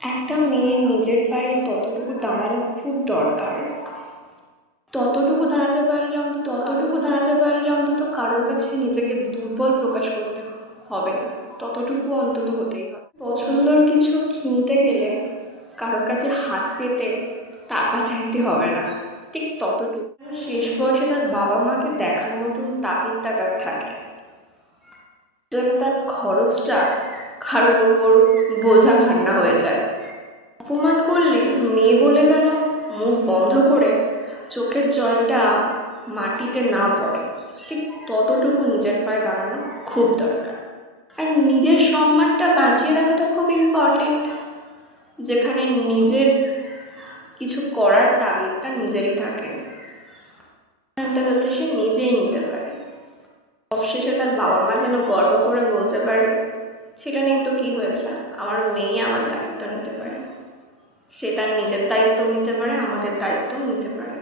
একটা মেয়ের নিজের পায়ে ততটুকু দাঁড়ানো খুব দরকার। ততটুকু দাঁড়াতে পারলে অন্তত কারোর কাছে নিজেকে দুর্বল প্রকাশ করতে হবে না। ততটুকু অন্তত হতেই হবে। পছন্দের কিছু কিনতে গেলে কারোর কাছে হাত পেতে টাকা চাইতে হবে না, ঠিক ততটুকু। শেষ বয়সে তার বাবা মাকে দেখার মতন তাগিদটা তার থাকে, যেন তার খরচটা কারোর উপর বোঝা ভান্না হয়ে যায়। অপমান করলে মেয়ে বলে যেন মুখ বন্ধ করে চোখের জলটা মাটিতে না পড়ে, ঠিক ততটুকু নিজের পায়ে দাঁড়ানো খুব দরকার। আর নিজের সম্মানটা বাঁচিয়ে রাখাটা খুব ইম্পর্টেন্ট, যেখানে নিজের কিছু করার তাগিদটা নিজেরই থাকে, একটা যাতে সে নিজেই নিতে পারে। অবশেষে তার বাবা মা যেন গর্ব করে বলতে পারে, ছেলে নেই তো কী হয়েছে, আমার মেয়ে আমার দায়িত্ব নিতে পারে। সে তার নিজের দায়িত্ব নিতে পারে, আমাদের দায়িত্ব নিতে পারে।